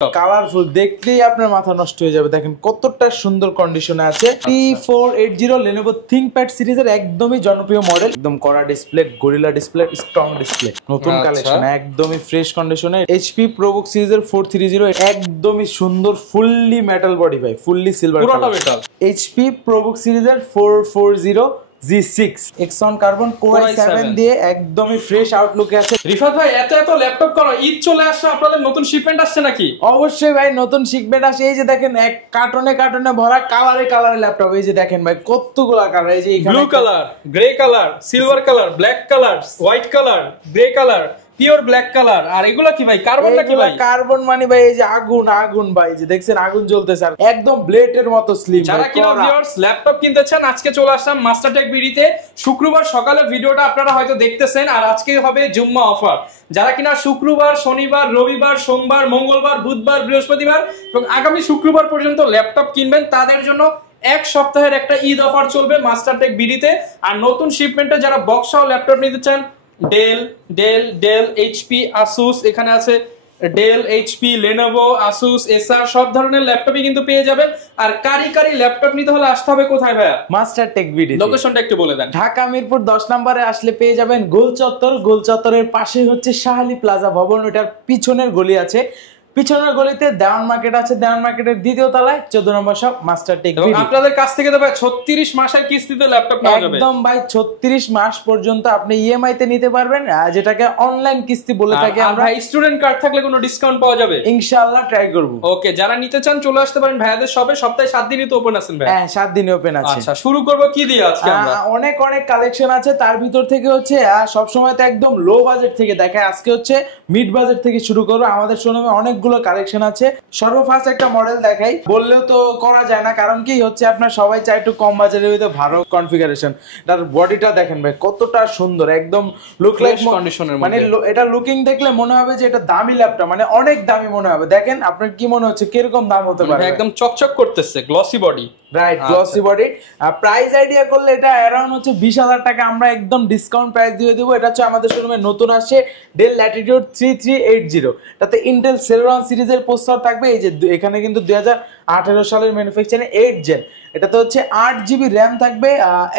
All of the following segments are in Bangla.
কালারফুল দেখলেই আপনার মাথা নষ্ট হয়ে যাবে। দেখেন কতটা সুন্দর কন্ডিশনে আছে। T480 Lenovo ThinkPad সিরিজের একদমই জনপ্রিয় মডেল, একদম কড়া display, gorilla display, strong display, নতুন কালেকশন, একদমই ফ্রেশ কন্ডিশনে। HP ProBook সিরিজের 430 একদমই সুন্দর ফুললি মেটাল বডি ভাই, ফুললি সিলভার, পুরোটা মেটাল। HP ProBook সিরিজের 440 G6 Exon Carbon Core i7 দিয়ে একদমই ফ্রেশ আউটলুকে আছে। রিফাত ভাই এত ল্যাপটপ কেন? ঈদ চলে আসছে, আপনাদের নতুন শিপমেন্ট আসছে নাকি? অবশ্যই ভাই, নতুন শিপমেন্ট আসে। এই যে দেখেন এক কার্টনে ভরা কালারে ল্যাপটপ। এই যে দেখেন ভাই কতগুলা কালার। এই যে blue colour, grey colour, silver colour, black colour, white colour, grey colour, pure black colour. আর এগুলা কি ভাই, কার্বন নাকি ভাই? কার্বন মানে ভাই এই যে আগুন ভাই, যে দেখছেন আগুন জ্বলতেছে, আর একদম ব্লেডের মতো স্লিম। যারা কিনা ভিউয়ার্স ল্যাপটপ কিনতে চান, আজকে চলে আসলাম মাস্টারটেক বিডিতে। শুক্রবার সকালে ভিডিওটা আপনারা হয়তো দেখতেছেন, আর আজকে হবে জুম্মা অফার। যারা কিনা শুক্রবার, শনিবার, রবিবার, সোমবার, মঙ্গলবার, বুধবার, বৃহস্পতিবার এবং আগামী শুক্রবার পর্যন্ত ল্যাপটপ কিনবেন, তাদের জন্য এক সপ্তাহের একটা ঈদ অফার চলবে মাস্টারটেক বিডিতে। আর নতুন শিপমেন্টে যারা বক্স সহ ল্যাপটপ নিতে চান, ডেল, এইচপি, আসুস, এখানে আছে ডেল, এইচপি, লেনোভো, আসুস, এসার, সব ধরনের ল্যাপটপই কিন্তু পেয়ে যাবেন। আর কারি ল্যাপটপ নিতে হলে আসতে হবে কোথায় ভাইয়া? মাস্টারটেক বিডি। লোকেশনটা একটু বলে দেন। ঢাকা মিরপুর 10 নম্বরে আসলে পেয়ে যাবেন গোল চত্বরের পাশে হচ্ছে শাহালি প্লাজা ভবন, ওটার পিছনের গলি আছে। পিছনের গলিতে দেওয়ান মার্কেট আছে, দেওয়ান মার্কেটের দ্বিতীয় তলায় 14 নম্বর শপ মাস্টারটেক বিডি। আপনাদের কাছ থেকে তো ভাই 36 মাসের কিস্তিতে ল্যাপটপ পাওয়া যাবে। একদম ভাই 36 মাস পর্যন্ত আপনি ইএমআই তে নিতে পারবেন, যেটাকে অনলাইন কিস্তি বলে থাকি আমরা। ভাই স্টুডেন্ট কার্ড থাকলে কোনো ডিসকাউন্ট পাওয়া যাবে? ইনশাআল্লাহ ট্রাই করব। ওকে, যারা নিতে চান চলে আসতে পারেন ভাইয়াদের শপে। সপ্তাহে 7 দিনই তো ওপেন আছেন ভাই? হ্যাঁ, 7 দিনই ওপেন আছে। আচ্ছা, শুরু করব কি দিয়ে আজকে আমরা? অনেক কালেকশন আছে, তার ভিতর থেকে হচ্ছে সব সময় তো একদম লো বাজেট থেকে দেখায়, আজকে হচ্ছে মিড বাজেট থেকে শুরু করব। আমাদের শোরুমে অনেকগুলো কালেকশন আছে। সর্বফার্স্ট একটা মডেল দেখাই, বললেও তো করা যায় না, কারণ কি হচ্ছে আপনার সবাই চায় একটু কম বাজেটের ভিতরে ভালো কনফিগারেশন। তার বডিটা দেখেন ভাই কতটা সুন্দর, একদম লুক লাইক কন্ডিশনের, মানে এটা লুকিং দেখলে মনে হবে যে এটা দামি ল্যাপটপ, মানে অনেক দামি মনে হবে। দেখেন আপনার কি মনে হচ্ছে কিরকম দাম হতে পারে? একদম চকচক করতেছে, glossy body. Right, glossy body. Price idea করলে এটা অ্যারাউন্ড হচ্ছে 20,000 টাকা আমরা একদম ডিসকাউন্ট প্রাইস দিয়ে দেবো। এটা হচ্ছে আমাদের শোরুমে নতুন আসছে ডেল ল্যাটিটিউড 3380, তাতে ইন্টেল সেলেরন সিরিজের প্রসেসর থাকবে। এই যে এখানে কিন্তু 2018 সালের ম্যানুফ্যাকচারিং 8 জেন। এটাতে হচ্ছে 8GB র্যাম থাকবে,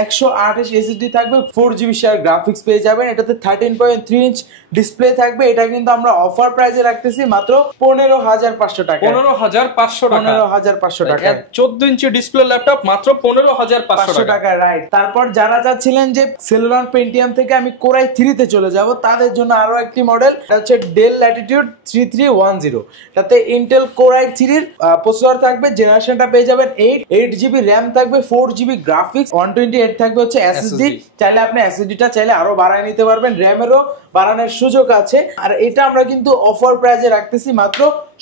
128 এসএসডি থাকবে, 4GB শেয়ার গ্রাফিক্স পেয়ে যাবেন। এটাতে 13.3 ইঞ্চ ডিসপ্লে থাকবে। এটা কিন্তু আমরা অফার প্রাইসে রাখতেছি মাত্র 15,500 টাকা। 15,500 টাকা। 14 ইঞ্চি ডিসপ্লে ল্যাপটপ মাত্র 15,500 টাকা। রাইট। তারপর যারা চাচ্ছিলেন যে সেলেরন পেন্টিয়াম থেকে আমি কোরাই 3 তে চলে যাব, তাদের জন্য আরো একটি মডেল, এটা হচ্ছে ডেল ল্যাটিটিউড 3310। তাতে ইন্টেল কোরাই 3 এর প্রসেসর থাকবে, জেনারেশনটা পেয়ে যাবেন 8GB র্যাম থাকবে, 4GB গ্রাফিক্স, 128 থাকবে হচ্ছে এসএসডি। চাইলে আপনি এসএসডিটা চাইলে আরো বাড়ায় নিতে পারবেন, র্যামেরও বাড়ানোর সুযোগ আছে। আর এটা আমরা কিন্তু অফার প্রাইসে রাখতেছি মাত্র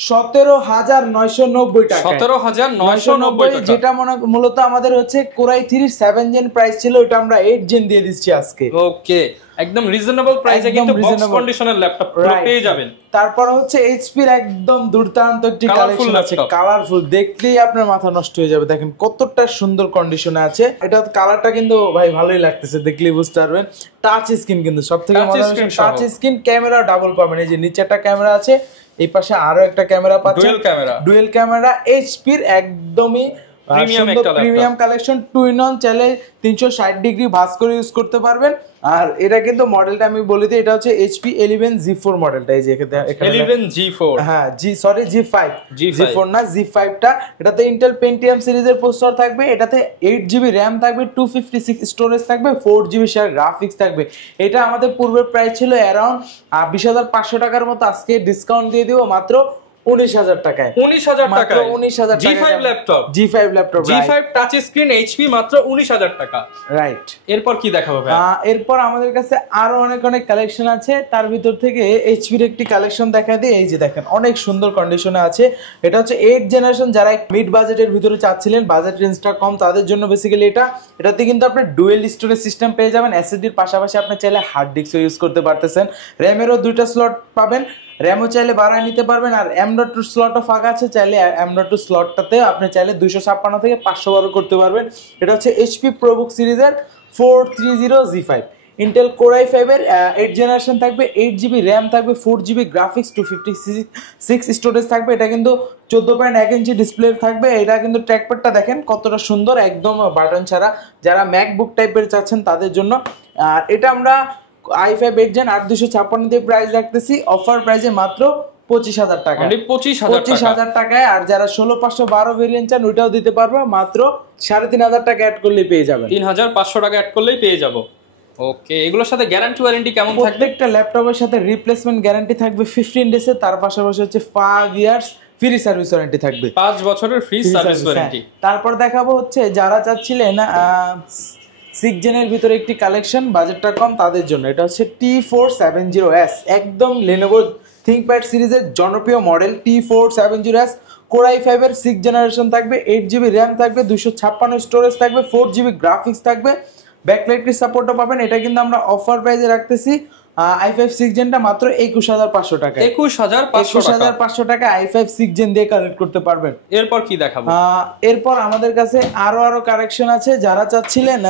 17,990 টাকা। 17,990 টাকা, যেটা মূলত আমাদের হচ্ছে কোরাই 3 7 জেন প্রাইস ছিল, ওটা আমরা 8 জেন দিয়ে দিচ্ছি আজকে। ওকে, একদম রিজনেবল প্রাইসে কিন্তু বক্স কন্ডিশনের ল্যাপটপ পেয়ে যাবেন। তারপর হচ্ছে এইচপি এর একদম দুর্দান্ত একটি কালেকশন আছে, কালারফুল দেখলেই আপনার মাথা নষ্ট হয়ে যাবে। দেখেন কতটা সুন্দর কন্ডিশনে আছে। এটা কালারটা কিন্তু ভাই ভালোই লাগতেছে, দেখলেই বুঝতে পারবেন। টাচ স্ক্রিন কিন্তু সবথেকে মজার বিষয়, টাচ স্ক্রিন, ক্যামেরা ডাবল পাবেন। এই যে নিচে একটা ক্যামেরা আছে, এই পাশে আরো একটা ক্যামেরা পাচ্ছেন, ডুয়েল ক্যামেরা। এইচপি এর একদমই প্রিমিয়াম কালেকশন, 2-in-1, চাইলে 360 ডিগ্রি ভাঁজ করে ইউজ করতে পারবেন। আর এটা কিন্তু মডেলটা আমি বলি দিই, এটা হচ্ছে HP 11G4 মডেলটা। এই যে এখানে 11G4, হ্যাঁ G5 না, G5 টা। এটাতে ইন্টেল পেন্টিয়াম সিরিজের প্রসেসর থাকবে, এটাতে 8GB র্যাম থাকবে, 256 স্টোরেজ থাকবে, 4GB শেয়ার গ্রাফিক্স থাকবে। এটা আমাদের পূর্বের প্রাইস ছিল অ্যারাউন্ড 20,500 টাকার মতো, আজকে ডিসকাউন্ট দিয়ে দিব মাত্র 19,000 টাকায়। 19,000 টাকা, 19,000 টাকা। G5 laptop, G5 touch screen HP মাত্র 19,000 টাকা। রাইট। এরপর কি দেখাবো ভাই? এরপর আমাদের কাছে আরো অনেক কালেকশন আছে, তার ভিতর থেকে এইচপি এর একটি কালেকশন দেখা দিই। এই যে দেখেন অনেক সুন্দর কন্ডিশনে আছে। এটা হচ্ছে 8 জেনারেশন। যারা মিড বাজেটের ভিতরে চাচ্ছিলেন, বাজেট রেঞ্জটা কম, তাদের জন্য বেসিক্যালি এটাতে কিন্তু আপনি ডুয়েল স্টোরেজ সিস্টেম পেয়ে যাবেন। এসএসডির পাশাপাশি আপনি চাইলে হার্ড ডিস্কও ইউজ করতে পারতেছেন। র্যামেরও 2টা স্লট পাবেন, র্যামও চাইলে বাড়ায় নিতে পারবেন। আর M.2 স্লটও ফাঁকা আছে, চাইলে M.2 স্লটটাতে আপনি চাইলে 256 থেকে 512 করতে পারবেন। এটা হচ্ছে HP ProBook সিরিজের 430 G5। ইন্টেল কোর i5 এর 8 জেনারেশন থাকবে, 8GB র্যাম থাকবে, 4GB গ্রাফিক্স, 256 স্টোরেজ থাকবে। এটা কিন্তু 14.1 ইঞ্চি ডিসপ্লে থাকবে। এটা কিন্তু ট্র্যাকপ্যাডটা দেখেন কতটা সুন্দর, একদম বাটন ছাড়া, যারা ম্যাকবুক টাইপের চাচ্ছেন তাদের জন্য। আর এটা আমরা i5 8 জেন 8256 দিয়ে প্রাইস রাখতেছি, অফার প্রাইসে মাত্র 25,000 টাকা, 25,000 টাকায়। আর যারা 16512 ভেরিয়েন্ট চান ওইটাও দিতে পারবো, মাত্র 3,500 টাকা অ্যাড করলেই পেয়ে যাবেন, 3,500 টাকা অ্যাড করলেই পেয়ে যাবো। ওকে, এগুলোর সাথে গ্যারান্টি ওয়ারেন্টি কেমন থাকবে? প্রত্যেকটা ল্যাপটপের সাথে রিপ্লেসমেন্ট গ্যারান্টি থাকবে 15 ডেজ এর, তার পাশাপাশি হচ্ছে 5 ইয়ার্স ফ্রি সার্ভিস ওয়ারেন্টি থাকবে, 5 বছরের ফ্রি সার্ভিস ওয়ারেন্টি। তারপর দেখাবো হচ্ছে যারা চাচ্ছিলেন 6 জেনের ভিতরে একটি কালেকশন, বাজেটটা কম তাদের জন্য। এটা হচ্ছে T470S, একদম Lenovo ThinkPad সিরিজের জনপ্রিয় মডেল T470S। কোর i5 এর 6 জেনারেশন থাকবে, 8GB র্যাম থাকবে, 256 স্টোরেজ থাকবে, 4GB গ্রাফিক্স থাকবে, ব্যাকলাইটের সাপোর্টও পাবেন। এটা কিন্তু আমরা অফার প্রাইসে রাখতেছি i5 6 জেনটা মাত্র 21,500 টাকা, 21,500 টাকা i5 6 জেন দিয়ে কালেক্ট করতে পারবেন। এরপর কি দেখাবো? এরপর আমাদের কাছে আরো কালেকশন আছে, যারা চাচ্ছিলেন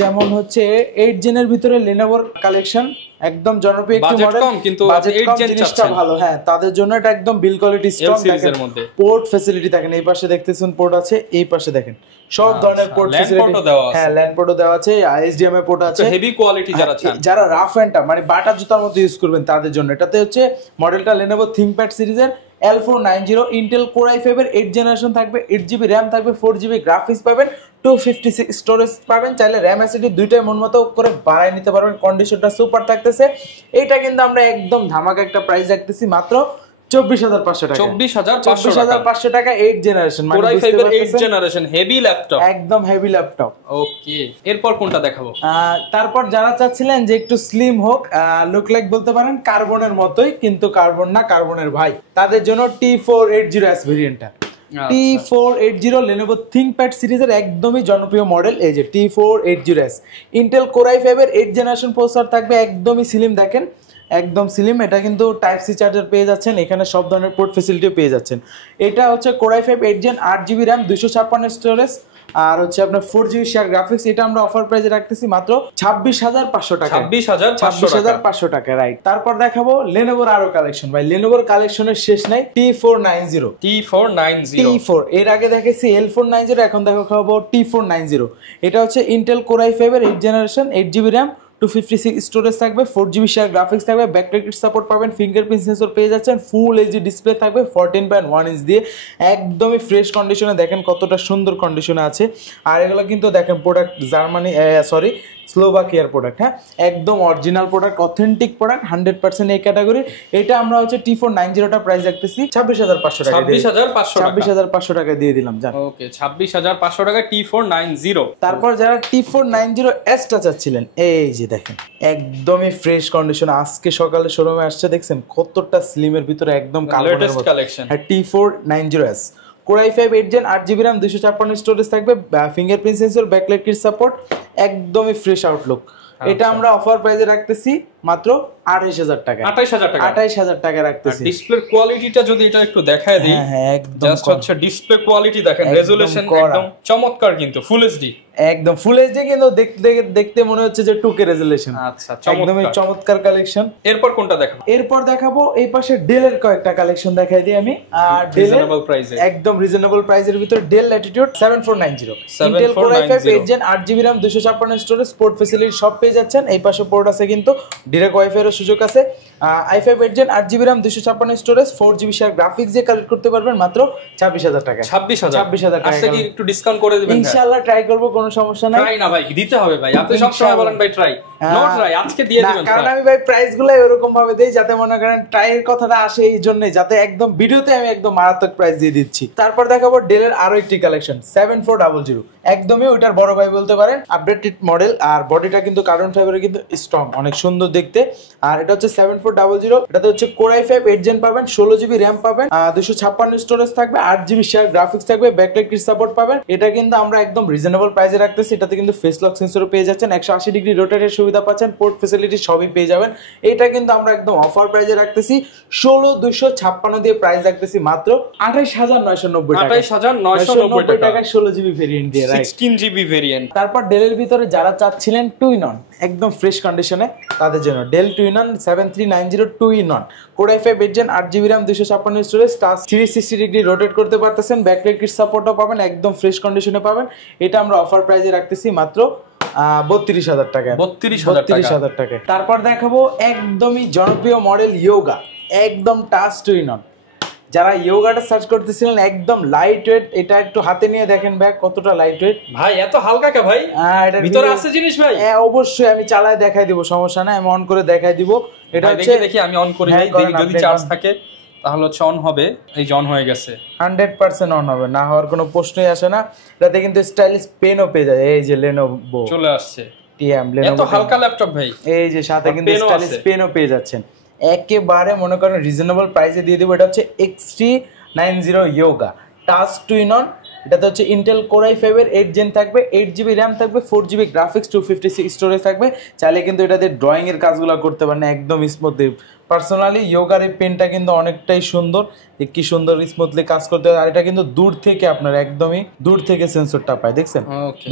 যেমন হচ্ছে 8 জেনের ভিতরে Lenovo কালেকশন, একদম জনপ্রিয় একটি মডেল, কিন্তু 8 জেন জিনিসটা ভালো, হ্যাঁ তাদের জন্য এটা একদম বিল কোয়ালিটি স্ট্রং। দেখেন পোর্ট ফ্যাসিলিটি দেখেন, এই পাশে দেখতেছেন পোর্ট আছে, এই পাশে দেখেন সব ধরনের পোর্ট ফ্যাসিলিটি, হ্যাঁ ল্যান্ড পোর্টও দেওয়া আছে, HDMI পোর্ট আছে, হেভি কোয়ালিটি। যারা রাফ এন্ড টাফ মানে বাটা জুতার মতো ইউজ করবেন তাদের জন্য। এটাতে হচ্ছে মডেলটা Lenovo ThinkPad সিরিজের L490, ইন্টেল কোর i5 এর 8 জেনারেশন থাকবে, 8GB র্যাম থাকবে, 4GB গ্রাফিক্স পাবেন, 256 স্টোরেজ পাবেন। চাইলে র্যাম এসএসডি দুইটাই মন মতো করে বাড়ায় নিতে পারবেন, কন্ডিশনটা সুপার থাকতেছে। এটা কিন্তু আমরা একদম ধামাকা একটা প্রাইস রাখতেছি মাত্র 24,500 টাকা, 24,500 টাকা 8 জেনারেশন, কোর i5 এর 8 জেনারেশন হেভি ল্যাপটপ, একদম হেভি ল্যাপটপ। ওকে, এরপর কোনটা দেখাবো? তারপর যারা চাচ্ছিলেন যে একটু স্লিম হোক, লুক লাইক বলতে পারেন কার্বনের মতোই, কিন্তু কার্বন না, কার্বনের ভাই, তাদের জন্য T480S ভেরিয়েন্টটা। T480 Lenovo ThinkPad সিরিজের একদমই জনপ্রিয় মডেল, এই যে T480S। ইন্টেল কোর i5 এর 8 জেনারেশন প্রসেসর থাকবে, একদমই স্লিম, দেখেন একদম স্লিম। এটা কিন্তু টাইপ সি চার্জার পেয়ে যাচ্ছেন, এখানে সব ধরনের পোর্ট ফ্যাসিলিটিও পেয়ে যাচ্ছেন। এটা হচ্ছে core i5 8 gen 8GB RAM, 256 storage, আর হচ্ছে আপনার 4GB শেয়ার গ্রাফিক্স। এটা আমরা অফার প্রাইসে রাখতেছি মাত্র 26,500 টাকা, 26,500 টাকা, রাইট। তারপর দেখাবো Lenovoর আরো কালেকশন, ভাই Lenovoর কালেকশনের শেষ নাই। T490 এর আগে দেখেছি L490, এখন দেখাবো T490। এটা হচ্ছে ইন্টেল কোর i5 এর 8 জেনারেশন, 8GB র্যাম, 256 স্টোরেজ থাকবে, 4GB শেয়ার গ্রাফিক্স থাকবে, ব্যাকলাইট সাপোর্ট পাবেন, ফিঙ্গারপ্রিন্ট সেন্সর পেয়ে যাচ্ছেন, ফুল এইচডি ডিসপ্লে থাকবে 14.1 ইঞ্চ দিয়ে, একদমই ফ্রেশ কন্ডিশনে, দেখেন কতটা সুন্দর কন্ডিশনে আছে। আর এগুলো কিন্তু দেখেন প্রোডাক্ট জার্মানি, স্লোভাকিয়ার প্রোডাক্ট, হ্যাঁ একদম অরিজিনাল প্রোডাক্ট, অথেন্টিক প্রোডাক্ট, 100% এই ক্যাটাগরি। এটা আমরা হচ্ছে T490টা প্রাইস রাখতেছি 26,500 টাকা, 26,500 টাকা দিয়ে দিলাম, জান। ওকে, 26,500 টাকা T490। তারপর যারা T490S টা চাচ্ছিলেন, এই যে দেখেন একদমই ফ্রেশ কন্ডিশন, আজকে সকালে শোরুমে আসছে, দেখছেন কতটা স্লিমের ভিতরে, একদম লেটেস্ট কালেকশন। হ্যাঁ, T490S core i5 8 gen 8GB RAM, 256 storage থাকবে, fingerprint sensor, backlight kit support, একদমই ফ্রেশ আউটলুক। এটা আমরা অফার প্রাইসে রাখতেছি মাত্র 28,000 টাকা, 28,000 টাকা রাখতেছি। ডিসপ্লের কোয়ালিটিটা যদি এটা একটু দেখায় দিই, হ্যাঁ একদম জাস্ট হচ্ছে ডিসপ্লে কোয়ালিটি দেখেন, রেজোলিউশন একদম চমৎকার, কিন্তু ফুল এইচডি, একদম ফুল এইচডি, কিন্তু দেখতে মনে হচ্ছে যে 2K রেজোলিউশন। আচ্ছা, একদমই চমৎকার কালেকশন। এরপর কোনটা দেখাবো? এরপর দেখাবো এই পাশে ডেলের কয়েকটা কালেকশন দেখাই দিই আমি। আর রিজনেবল প্রাইসে, একদম রিজনেবল প্রাইসের ভিতরে Dell Latitude 7490, Intel core i5 8 gen 8GB RAM, 256 storage, port facility সব পেয়ে যাচ্ছেন। এই পাশে পোর্ট আছে, কিন্তু ডাইরেক্ট ওয়াইফাই এর সুযোগ আছে। i5 8 gen 8GB RAM, 256 storage, 4GB share graphics দিয়ে কালেক্ট করতে পারবেন মাত্র 26,000 টাকা, 26,000 টাকা। আজকে কি একটু ডিসকাউন্ট করে দিবেন? ইনশাআল্লাহ ট্রাই করব, কোনো সমস্যা নাই। ট্রাই না ভাই, দিতে হবে ভাই, আপনি সব সময় বলেন ভাই ট্রাই, নট ট্রাই, আজকে দিয়ে দিবেন। কারণ আমি ভাই প্রাইসগুলো এরকম ভাবে দেই যাতে মনে করেন ট্রাইয়ের কথাটা আসে, এই জন্যই, যাতে একদম ভিডিওতে আমি একদম মারাত্মক প্রাইস দিয়ে দিচ্ছি। তারপর দেখাবো ডেলের আরো একটি কালেকশন 7400, একদমই ওইটার বড় ভাই বলতে পারেন, আপডেটেড মডেল। আর বডিটা কিন্তু কার্বন ফাইবারের, কিন্তু স্ট্রং, অনেক সুন্দর দেখতে। আর এটা হচ্ছে 7400, এটাতে হচ্ছে কোর i5 8 জেন পাবেন, 16GB র্যাম পাবেন, 256 স্টোরেজ থাকবে, 8GB শেয়ার গ্রাফিক্স থাকবে, ব্যাকলাইট কিট সাপোর্ট পাবেন। এটা কিন্তু আমরা একদম রিজনেবল প্রাইসে প্রাইজে রাখতেছি। এটাতে কিন্তু ফেস লক সেন্সরও পেয়ে যাচ্ছেন, 180 ডিগ্রি রোটেটের সুবিধা পাচ্ছেন, পোর্ট ফ্যাসিলিটি সবই পেয়ে যাবেন। এটা কিন্তু আমরা একদম অফার প্রাইজে রাখতেছি 16256 দিয়ে প্রাইস রাখতেছি মাত্র 28990 টাকা। 28990 টাকা 16GB ভেরিয়েন্ট দিয়ে, রাইট, 16GB ভেরিয়েন্ট। তারপর ডেলের ভিতরে যারা চাচ্ছিলেন 2-in-1 একদম ফ্রেশ কন্ডিশনে তাদের জন্য Dell 2-in-1 7390 2-in-1 core i5 8 Gen 8GB RAM 256 storage, touch 360 degree rotate করতে পারতেছেন, ব্যাকলাইট কিট সাপোর্টও পাবেন, একদম ফ্রেশ কন্ডিশনে পাবেন। এটা আমরা অফার প্রাইজে রাখতেছি মাত্র 32000 টাকা। 32000 টাকা। তারপর দেখাবো একদমই জনপ্রিয় মডেল ইয়োগা, একদম টাচ 2-in-1। যারা ইয়োগাটা সার্চ করতেছিলেন, একদম লাইট ওয়েট, এটা একটু হাতে নিয়ে দেখেন ব্যাগ কতটা লাইট ওয়েট ভাই, এত হালকা কে ভাই? ভিতরে আছে জিনিস ভাই? হ্যাঁ অবশ্যই, আমি চালায় দেখাই দিব, সমস্যা নাই, আমি অন করে দেখাই দিব। এটা হচ্ছে দেখি আমি অন করি ভাই, দেখি যদি চার্জ থাকে তাহলে হচ্ছে অন হবে। এই যে অন হয়ে গেছে, 100% অন হবে, না হওয়ার কোনো প্রশ্নই আসে না। এটাতে কিন্তু স্টাইলিশ পেনও পেয়ে যায়, এই যে লেনোভো চলে আসছে টিএম এত হালকা ল্যাপটপ ভাই, এই যে সাথে কিন্তু স্টাইলিশ পেনও পেয়ে যাচ্ছেন একেবারে মনে করেন রিজনেবল প্রাইসে দিয়ে দিব। এটা হচ্ছে X390 ইয়োগা টাচ 2-in-1। এটাতে হচ্ছে ইন্টেল কোর i5 এর 8 Gen থাকবে, 8GB RAM থাকবে, 4GB গ্রাফিক্স, 256 স্টোরেজ থাকবে। চাইলে কিন্তু এটাতে ড্রয়িং এর কাজগুলো করতে পারেন একদম স্মুথলি। পার্সোনালি ইয়োগার এই পেনটা কিন্তু অনেকটাই সুন্দর, কি সুন্দর স্মুথলি কাজ করতে হয়। আর এটা কিন্তু দূর থেকে আপনার একদমই দূর থেকে সেন্সরটা পায়, দেখছেন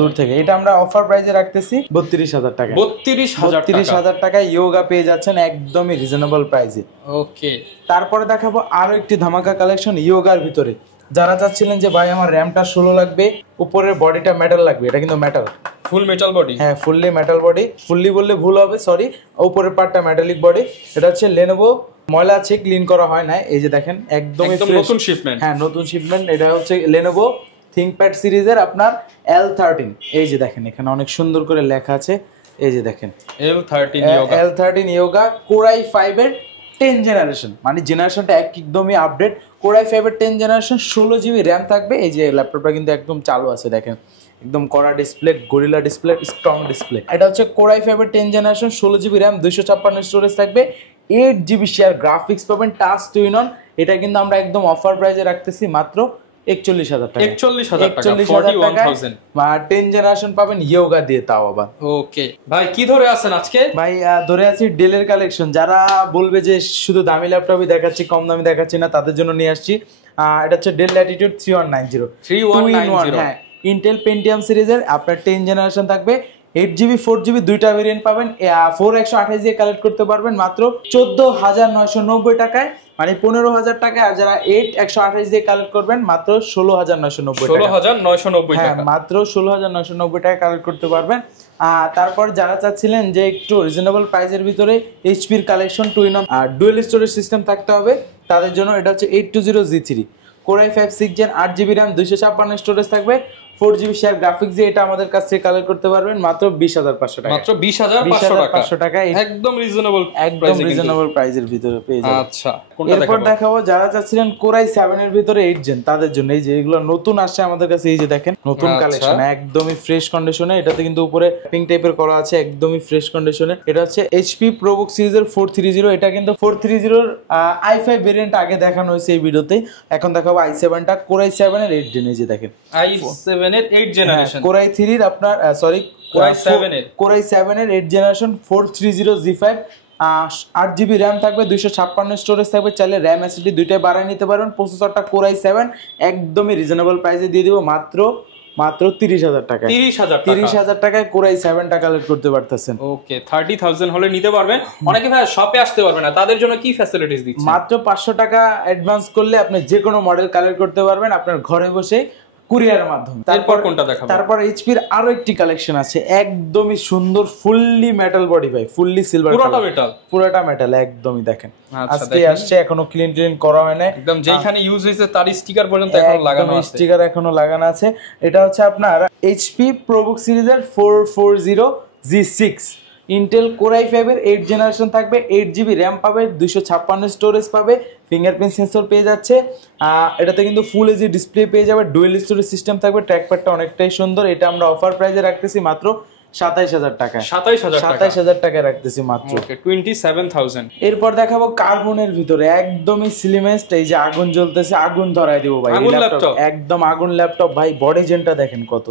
দূর থেকে। এটা আমরা অফার প্রাইসে রাখতেছি 32000 টাকা। 32000 টাকায় ইয়োগা পেয়ে যাচ্ছেন একদমই রিজনেবল প্রাইসে। ওকে, তারপরে দেখাবো আরো একটি ধামাকা কালেকশন ইয়োগার ভিতরে। যারা চাচ্ছিলেন যে ভাই আমার র্যামটা 16 লাগবে, উপরের বডিটা মেটাল লাগবে, এটা কিন্তু মেটাল, ফুল মেটাল বডি। হ্যাঁ ফুললি মেটাল বডি, ফুললি বললে ভুল হবে, সরি, উপরের পার্টটা মেটালিক বডি। এটা হচ্ছে লেনোভো, ময়লা আছে, ক্লিন করা হয় না, এই যে দেখেন একদমই নতুন শিপমেন্ট। হ্যাঁ নতুন শিপমেন্ট। এটা হচ্ছে লেনোভো থিংকপ্যাড সিরিজের আপনার L13, এই যে দেখেন এখানে অনেক সুন্দর করে লেখা আছে, এই যে দেখেন L13 ইয়োগা কোর i5 এর 10 জেনারেশন, মানে জেনারেশনটা একদমই আপডেট। কোর i5 এর 10 জেনারেশন, 16GB RAM থাকবে। এই যে ল্যাপটপটা কিন্তু একদম চালু আছে, দেখেন একদম কড়া display, gorilla display, strong display. এটা হচ্ছে কোর i5 এর 10 জেনারেশন, 16GB RAM, 256 স্টোরেজ থাকবে, 8GB শেয়ার গ্রাফিক্স পাবেন, টাচ 2-in-1। এটা কিন্তু আমরা একদম অফার প্রাইসে রাখতেছি মাত্র 41000 টাকা। 41000 টাকা 10 জেনারেশন পাবেন ইয়োগা দিয়ে, তাও আবার। ওকে ভাই, কি ধরে আছেন আজকে? ভাই ধরে আছি ডেলের কালেকশন। যারা বলবে যে শুধু দামি ল্যাপটপই দেখাচ্ছি, কম দামি দেখাচ্ছি না, তাদের জন্য নিয়ে আসছি। এটা হচ্ছে ডেল ল্যাটিটিউড 3190। হ্যাঁ, ইন্টেল পেন্টিয়াম সিরিজের আপনার 10 জেনারেশন থাকবে, 8GB 4GB দুইটা ভেরিয়েন্ট পাবেন। 4128 দিয়ে কালেক্ট করতে পারবেন মাত্র 14990 টাকায়, মানে 15000 টাকায়। আর যারা 8128 দিয়ে কালেক্ট করবেন মাত্র 16990 টাকা। 16990 টাকা, মাত্র 16990 টাকা কালেক্ট করতে পারবেন। তারপর যারা চাচ্ছিলেন যে একটু রিজনেবল প্রাইসের ভিতরে এইচপির কালেকশন 2-in-1 আর ডুয়েল স্টোরেজ সিস্টেম থাকতে হবে, তাদের জন্য এটা হচ্ছে 820Z3 core i5 6 Gen 8GB RAM, 256 storage থাকবে, 4GB শেয়ার গ্রাফিক্স দিয়ে এটা আমাদের কাছ থেকে কালেক্ট করতে পারবেন মাত্র 20500 টাকা। মাত্র 20500 টাকা, একদম রিজনেবল, একদম রিজনেবল প্রাইসের ভিতরে পেয়ে যাবেন। আচ্ছা, এরপর দেখাবো যারা চাচ্ছিলেন কোর i7 এর ভিতরে 8 Gen, তাদের জন্য এই যে এগুলো নতুন আসছে আমাদের কাছে, এই যে দেখেন নতুন কালেকশন, একদমই ফ্রেশ কন্ডিশনে। এটাতে কিন্তু উপরে পিঙ্ক টাইপের করা আছে, একদমই ফ্রেশ কন্ডিশনে। এটা হচ্ছে HP ProBook সিরিজের 430। এটা কিন্তু 430 এর i5 ভেরিয়েন্ট আগে দেখানো হয়েছে এই ভিডিওতে, এখন দেখাবো i7 টা কোর i7 এর 8 Gen। এই যে দেখেন i7 এর 8 জেনারেশন, কোর i3 এর আপনার সরি কোর i7 এর 8 জেনারেশন 430Z5, 8GB RAM থাকবে, 256 স্টোরেজ থাকবে। চাইলে RAM SSD দুইটাই বাড়ায় নিতে পারবেন। প্রসেসরটা কোর i7, একদমই রিজনেবল প্রাইসে দিয়ে দিব মাত্র 30000 টাকা। 30000 টাকায় কোর i7 টা কালেক্ট করতে পারতেছেন। ওকে, 30000 হলে নিতে পারবেন। অনেকে ভাই শপে আসতে পারবে না, তাদের জন্য কি ফ্যাসিলিটিস দিচ্ছেন? মাত্র 500 টাকা অ্যাডভান্স করলে আপনি যে কোনো মডেল কালেক্ট করতে পারবেন আপনার ঘরে বসে, কুরিয়ারের মাধ্যমে। তারপর কোনটা দেখাবো? তারপর এইচপির আরো একটি কালেকশন আছে, একদমই সুন্দর, ফুললি মেটাল বডি ভাই, ফুললি সিলভার, পুরোটা মেটাল, একদমই দেখেন আজকে আসছে, এখনো ক্লিন করা হয় না, একদম যেখানে ইউজ হয়েছে তার স্টিকার পর্যন্ত এখনো লাগানো আছে, স্টিকার এখনো লাগানো আছে। এটা হচ্ছে আপনার HP ProBook সিরিজের 440Z6 ইন্টেল কোর i5 এর 8 জেনারেশন থাকবে, 8GB RAM পাবে, 256 স্টোরেজ পাবে, ফিঙ্গারপ্রিন্ট সেন্সর পেয়ে যাচ্ছে। এটাতে কিন্তু ফুল এইচডি ডিসপ্লে পেয়ে যাবে, ডুয়েল স্টোরেজ সিস্টেম থাকবে, ট্র্যাকপ্যাডটা অনেকটাই সুন্দর। এটা আমরা অফার প্রাইসে রাখতেছি মাত্র 27000 টাকা। 27000 টাকায় রাখতেছি মাত্র। ওকে, 27000। এরপর দেখাবো কার্বনের ভিতরে একদমই স্লিমেস্ট, এই যে আগুন জ্বলতেছে, আগুন ধরায় দিব ভাই, একদম আগুন ল্যাপটপ ভাই। বডি জেনটা দেখেন কত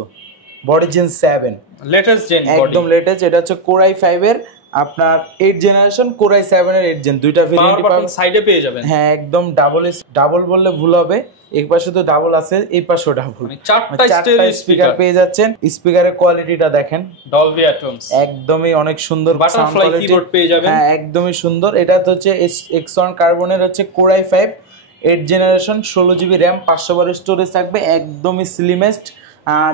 body gen 7 latest gen body, একদম লেটেস্ট। এটা হচ্ছে কোর i5 এর আপনার 8 জেনারেশন, কোর i7 এর 8 জেন, দুইটা ভেরিয়েন্টই পাবেন। সাইডে পেয়ে যাবেন। হ্যাঁ একদম ডাবল বললে ভুল হবে, এই পাশে তো ডাবল আছে, এই পাশেও ডাবল, চারটা স্পিকার পেয়ে যাচ্ছেন। স্পিকারের কোয়ালিটিটা দেখেন, ডলবি অ্যাটমস, একদমই অনেক সুন্দর বাটারফ্লাই কিবোর্ড পেয়ে যাবেন। হ্যাঁ একদমই সুন্দর। এটা তো হচ্ছে Xon কার্বনের হচ্ছে core i5 8 generation, 16GB RAM, 512 storage থাকবে, একদমই স্লিমেস্ট।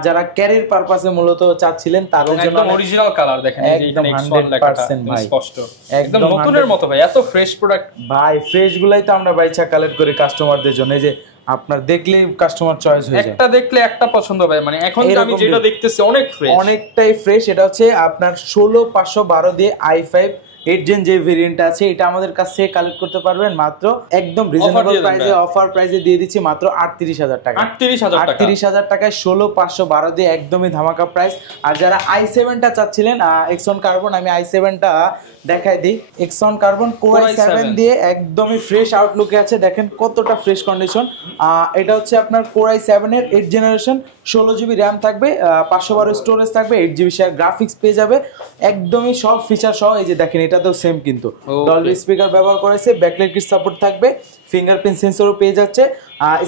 যারা ক্যারিয়ার পারপাসে মূলত চাচ্ছিলেন তাদের জন্য একদম অরিজিনাল কালার দেখেন, এই যে এখানে X1 লেখাটা স্পষ্ট, একদম নতুনের মতো ভাই, এত ফ্রেশ প্রোডাক্ট ভাই। ফ্রেশ গুলাই তো আমরা বাইচা কালেক্ট করি কাস্টমারদের জন্য, এই যে আপনার দেখলেই কাস্টমার চয়েস হয়ে যায়, একটা দেখলে একটা পছন্দ ভাই। মানে এখন আমি যেটা দেখতেছি অনেক ফ্রেশ, অনেকটাই ফ্রেশ। এটা হচ্ছে আপনার 16512 দিয়ে i5 8 জেন যে ভেরিয়েন্ট আছে, এটা আমাদের কাছ থেকে কালেক্ট করতে পারবেন মাত্র একদম রিজনেবল প্রাইসে, অফার প্রাইসে দিয়ে দিচ্ছি মাত্র 38000 টাকা। 38000 টাকায় 16512 দিয়ে একদমই ধামাকা প্রাইস। আর যারা i7টা চাচ্ছিলেন Xon কার্বন, আমি i7টা দেখাই দিই। Xon কার্বন কোর i7 দিয়ে একদমই ফ্রেশ আউটলুকে আছে, দেখেন কতটা ফ্রেশ কন্ডিশন। এটা হচ্ছে আপনার কোর i7 এর 8 জেনারেশন, 16GB RAM থাকবে, 512 স্টোরেজ থাকবে, 8GB শেয়ার গ্রাফিক্স পেয়ে যাবে, একদমই সব ফিচার সহ। এই যে দেখেন এটাতেও সেম কিন্তু ডলবি স্পিকার ব্যবহার করেছে, ব্যাকলাইট কিট সাপোর্ট থাকবে, ফিঙ্গারপ্রিন্ট সেন্সরও পেয়ে যাচ্ছে,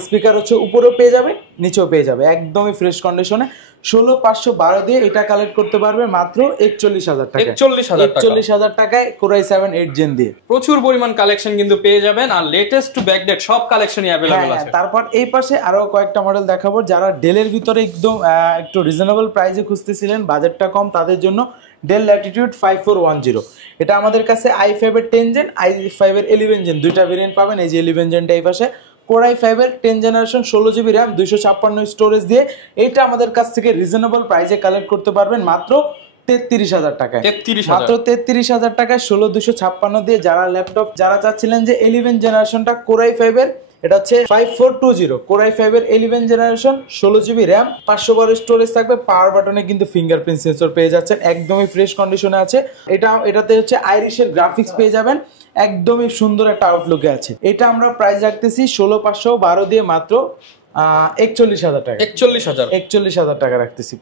স্পিকার হচ্ছে উপরেও পেয়ে যাবে নিচেও পেয়ে যাবে, একদমই ফ্রেশ কন্ডিশনে। 16512 দিয়ে এটা কালেক্ট করতে পারবে মাত্র 41000 টাকা। 41000 টাকায় কোর i7 8 জেন দিয়ে প্রচুর পরিমাণ কালেকশন কিন্তু পেয়ে যাবেন, আর লেটেস্ট টু ব্যাকডেট সব কালেকশনই अवेलेबल আছে। তারপর এই পাশে আরো কয়েকটা মডেল দেখাবো, যারা ডেলের ভিতরে একদম একটু রিজনেবল প্রাইসে খুঁজতেছিলেন, বাজেটটা কম, তাদের জন্য ডেল ল্যাটিটিউড 5410। এটা আমাদের কাছে i5 এর 10 জেন, i5 এর 11 জেন, দুইটা ভেরিয়েন্ট পাবেন। এই যে 11 জেনটা এই পাশে, কোর i5 এর 10 জেনারেশন, 16GB RAM, 256 স্টোরেজ দিয়ে এটা আমাদের কাছ থেকে রিজনেবল প্রাইসে কালেক্ট করতে পারবেন মাত্র 33000 টাকায়। মাত্র 33000 টাকায় 16256 দিয়ে। যারা ল্যাপটপ যারা চাচ্ছিলেন যে 11 জেনারেশনটা কোর i5 এর, এটা হচ্ছে 5420 কোর i5 এর 11 জেনারেশন, 16GB RAM, 512 স্টোরেজ থাকবে, পাওয়ার বাটনে কিন্তু ফিঙ্গারপ্রিন্ট সেন্সর পেয়ে যাচ্ছেন, একদমই ফ্রেশ কন্ডিশনে আছে। এটাতে হচ্ছে আইরিশের গ্রাফিক্স পেয়ে যাবেন, একদমই সুন্দর একটা আউটলুকে আছে। এটা আমরা প্রাইস রাখতেছি 16512 দিয়ে মাত্র 41000 টাকা। 41000 টাকা রাখতেছি।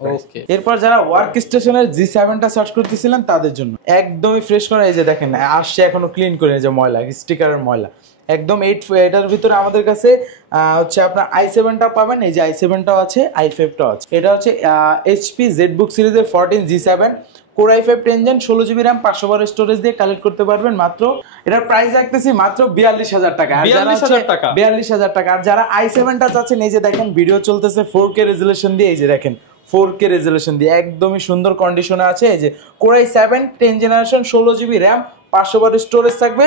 এরপর যারা ওয়ার্ক স্টেশনের G7টা সার্চ করতেছিলেন তাদের জন্য একদমই ফ্রেশ করা, এই যে দেখেন আসছে এখনো ক্লিন করে, যে ময়লা স্টিকারের ময়লা একদম। এটার ভিতরে আমাদের কাছে হচ্ছে আপনার i7টা পাবেন, এই যে i7টাও আছে, i5টাও আছে। এটা হচ্ছে HP ZBook সিরিজের 14 G7 core i5 10 gen, 16GB RAM, 512 storage দিয়ে কালেক্ট করতে পারবেন মাত্র, এটার প্রাইস রাখতেছি মাত্র 42000 টাকা। 42000 টাকা। আর যারা i7টা চাচ্ছেন, এই যে দেখেন ভিডিও চলতেছে 4K রেজোলিউশন দিয়ে, এই যে দেখেন 4K রেজোলিউশন দিয়ে একদমই সুন্দর কন্ডিশনে আছে। এই যে core i7 10 generation, 16GB RAM, 512 storage থাকবে,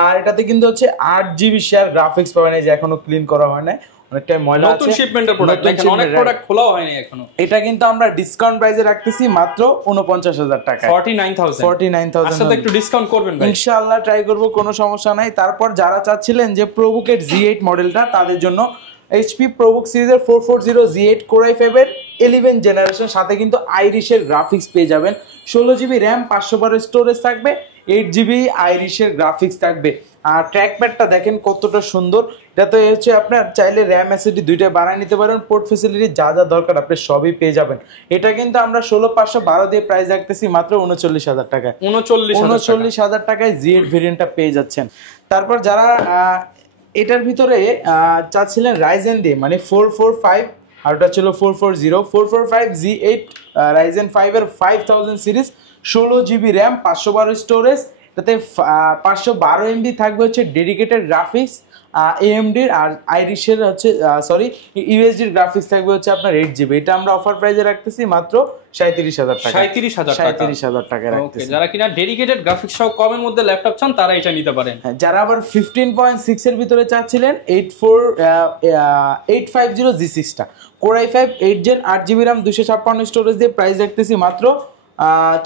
আর এটাতে কিন্তু হচ্ছে 8GB শেয়ার গ্রাফিক্স পাবেন। এই যে এখনো ক্লিন করা হয় না, অনেকটাই ময়লা আছে, নতুন শিপমেন্টের প্রোডাক্ট, দেখেন অনেক প্রোডাক্ট খোলাও হয়নি এখনো। এটা কিন্তু আমরা ডিসকাউন্ট প্রাইসে রাখতেছি মাত্র 49000 টাকা। 49000 আচ্ছা, তো একটু ডিসকাউন্ট করবেন ভাই? ইনশাআল্লাহ ট্রাই করব, কোনো সমস্যা নাই। তারপর যারা চাচ্ছিলেন যে প্রোবুকের G8 মডেলটা, তাদের জন্য HP প্রোবুক সিরিজের 440 G8 কোর i5 এর 11 জেনারেশন, সাথে কিন্তু আইরিশের গ্রাফিক্স পেয়ে যাবেন, 16GB RAM, 512 স্টোরেজ থাকবে, 8GB আইরিশের গ্রাফিক্স থাকবে। আর ট্র্যাকপ্যাডটা দেখেন কতটা সুন্দর, এটাতে হচ্ছে আপনার চাইলে RAM SSD দুইটা বাড়ায় নিতে পারেন, পোর্ট ফ্যাসিলিটি যা যা দরকার আপনি সবই পেয়ে যাবেন। এটা কিন্তু আমরা 16512 দিয়ে প্রাইস রাখতেছি মাত্র 39000 টাকায়। 39000 টাকায় G8 ভেরিয়েন্টটা পেয়ে যাচ্ছেন। তারপর যারা এটার ভিতরে চাচ্ছিলেন রাইজেন দিয়ে, মানে 445, আর ওটা ছিল 445 G8 রাইজেন 5 এর 5000 সিরিজ, 16GB RAM, 512 স্টোরেজ, তাতে 512 MB থাকবে হচ্ছে ডেডিকেটেড গ্রাফিক্স AMD আর আইরিশের হচ্ছে USD গ্রাফিক্স থাকবে হচ্ছে আপনার 8GB। এটা আমরা অফার প্রাইসে রাখতেছি মাত্র 37000 টাকা। 37000 টাকা রাখতেছি। যারা কিনা ডেডিকেটেড গ্রাফিক্স সহ কমের মধ্যে ল্যাপটপ চান তারা এটা নিতে পারেন। যারা আবার 15.6 এর ভিতরে চাচ্ছিলেন 850 G6টা core i5 8 gen, 8GB RAM, 256 storage দিয়ে প্রাইস রাখতেছি মাত্র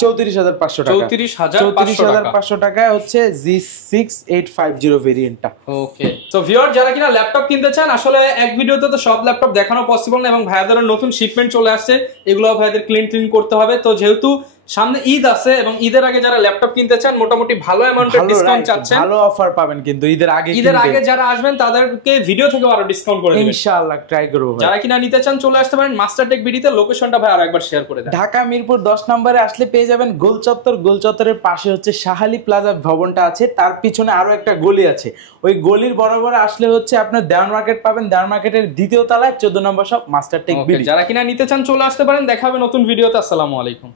34500 টাকা। 34500 টাকায় হচ্ছে G6 850 ভেরিয়েন্টটা। ওকে, সো ভিউয়ার যারা কিনা ল্যাপটপ কিনতে চান, আসলে এক ভিডিওতে তো সব ল্যাপটপ দেখানো পসিবল না, এবং ভাইয়াদের নতুন শিপমেন্ট চলে আসছে, এগুলো ভাইয়াদের ক্লিন করতে হবে। তো যেহেতু সামনে ঈদ আছে এবং ঈদের আগে যারা ল্যাপটপ কিনতে চান মোটামুটি ভালো অ্যামাউন্টের ডিসকাউন্ট চাচ্ছেন, ভালো অফার পাবেন কিন্তু ঈদের আগে যারা আসবেন তাদেরকে ভিডিও থেকে আরো ডিসকাউন্ট করে দিবেন ইনশাআল্লাহ, ট্রাই করব। যারা কিনা নিতে চান চলে আসতে পারেন মাস্টারটেক বিডিতে। লোকেশনটা ভাই আরেকবার শেয়ার করে দেন। ঢাকা মিরপুর 10 নম্বরে আসলে পেয়ে যাবেন গোল চত্বর। গোল চত্বরের পাশে হচ্ছে শাহালি প্লাজা ভবনটা আছে, তার পিছনে আরো একটা গলি আছে। ওই গলির বরাবর আসলে হচ্ছে আপনার দেওয়ান মার্কেট পাবেন। দেওয়ান মার্কেটের দ্বিতীয় তলায় 14 নম্বর শপ মাস্টারটেক বিডি। যারা কিনা নিতে চান চলে আসতে পারেন। দেখা হবে নতুন ভিডিওতে। আসসালামু আলাইকুম।